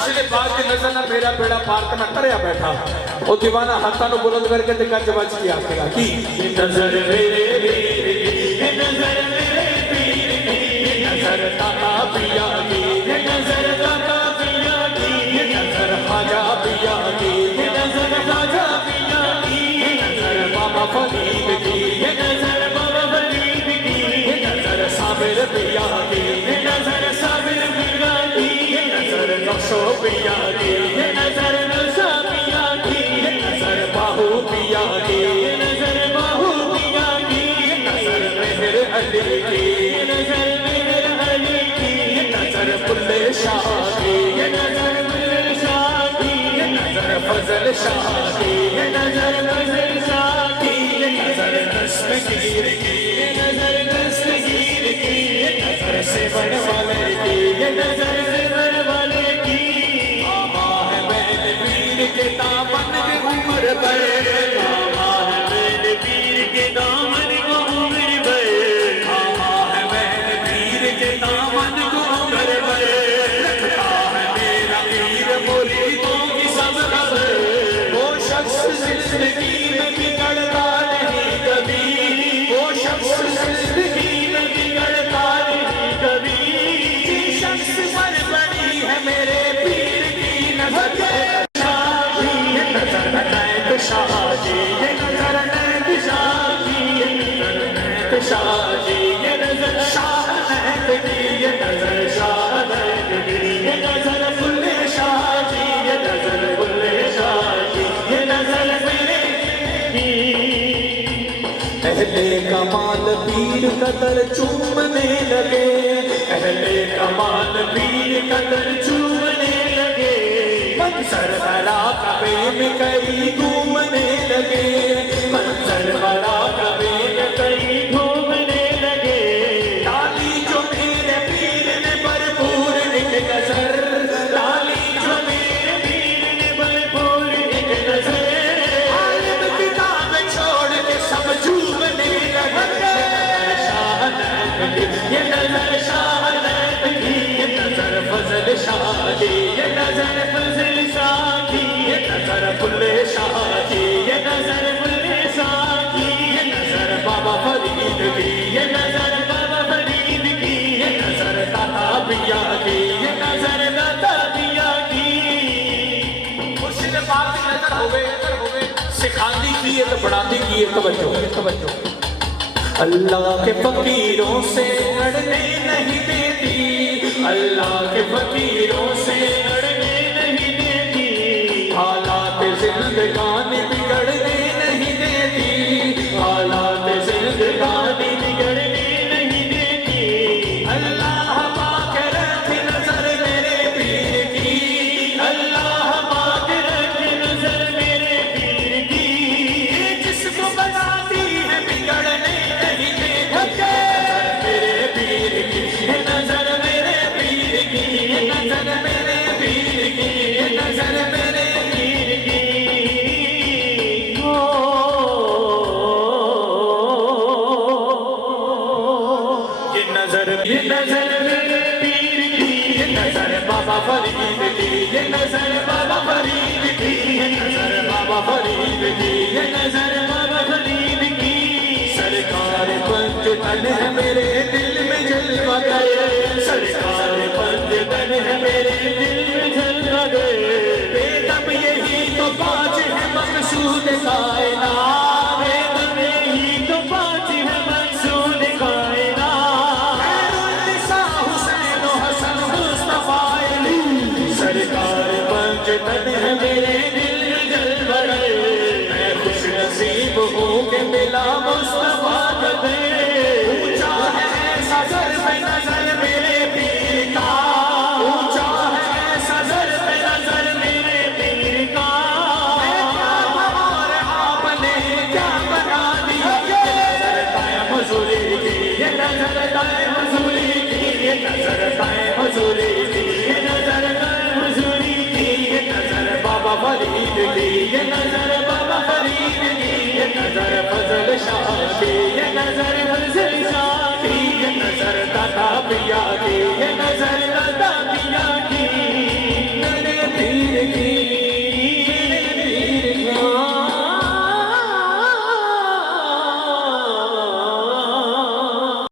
मुर्शिद पाक की नजर ना मेरा बेड़ा पार करना तरया बैठा वो दीवाना हाथा नु बुलंद करके ते गज बज की आखेगा की नजर मेरे पीर नजर मेरे पीर की नजर ताता पिया की नजर ताता पिया की नजर खाजा पिया की नजर खाजा पिया की नजर बाबा फरीद की नजर बाबा फरीद की नजर साबिर पिया की नजर साबिर पिया की नजर नक्शो पिया की नजर नक्शा पिया की नजर बाहू पिया की नजर बाहू पिया की नजर मेहर अली की नजर मेहर अली की नजर बुल्ले शाह की नजर बुल्ले शाह की नजर फजल शाह की नजर फजल शाह की नजर दस्तगीर की नजर दस्तगीर की नजर सेवन वाले की नजर सेवन वाले की आमा है मैंने पीर के दामन के उम्र पर आमा है मैंने पीर के दामन को उम्र पर आमा है मैंने पीर के दामन को उम्र पर रखता है मेरा पीर मुरीदों की सब खबर वो शख्स जिंदगी में बिगड़ता नहीं कभी वो शख्स जिंदगी में बिगड़ता नहीं कभी शख्स पर बड़ी है मेरे पीर की नजर शादी नजर नैत शादी नजर नैत शादी नजर नैत शादी नजर शाह नैत की नजर शाह नैत की नजर बुल्ले शादी नजर बुल्ले शादी नजर मेरे अहले कमाल पीर कदर चूमने लगे अहले कमाल पीर कदर चूमने लगे मंजर बड़ा कबे में कई घूमने लगे मंजर बड़ा कबे में कई घूमने लगे डाली जो मेरे पीर ने भरपूर एक नजर डाली जो मेरे पीर ने भरपूर एक नजर आलिम किताब छोड़ के सब झूमने लगे शाह नैत की ये नजर शाह नैत की ये नजर फजल शाह की ये नजर फजल शाह की ये नजर बुल्ले शाह की ये नजर बुल्ले शाह की ये नजर बाबा फरीद की ये नजर बाबा फरीद की ये नजर दाता पिया की ये नजर दाता पिया की मुर्शिद पाक की नजर होवे सिखांदी की है तो बढ़ाती की है तवज्जो अल्लाह के फकीरों से अड़ने नहीं देती अल्लाह के फकीरों से अड़ने नहीं देती हालात जिंदगानी बिगड़ने नहीं देती हालात जिंदगानी बिगड़ने नहीं देती अल्लाह पाक रखे नजर मेरे पीर की अल्लाह पाक रखे नजर मेरे पीर की जिसको बनाती है बिगड़ने नहीं देती मेरे पीर की नजर मेरे पीर की नजर मेरे पीर की नजर मेरे पीर की ये नजर मेरे पीर की ये नजर बाबा फरीद की ये नजर बाबा फरीद की ये नजर बाबा फरीद की ये नजर बाबा फरीद की सरकार पंच तन है मेरे दिल में जलवा गए सरकार पंच तन है मेरे दिल में जलवा गए बेदम यही तो पाँच है मकसूद कायनात बेदम यही तो पाँच है मकसूद कायनात खैरुन्निसा हुसैन हसन मुस्तफा अली सरकार पंच तन है मेरे दिल में जलवा गए मैं खुश नसीब हूँ कि मिला मुस्तफा कदे ऊंचा है ऐसा सर पे नजर मेरे पीर का ऊंचा है ऐसा सर पे नजर मेरे पीर का मैं क्या और आपने क्या बना दिया ये नजर ताए हुजूरी की ये नजर ताए हुजूरी की ये नजर ताए हुजूरी की ये नजर ताए हुजूरी की ये नजर बाबा फरीद की ये नजर बाबा फरीद की ये नजर फजल शाह की ये नजर फजल शाह की ये नजर दाता पिया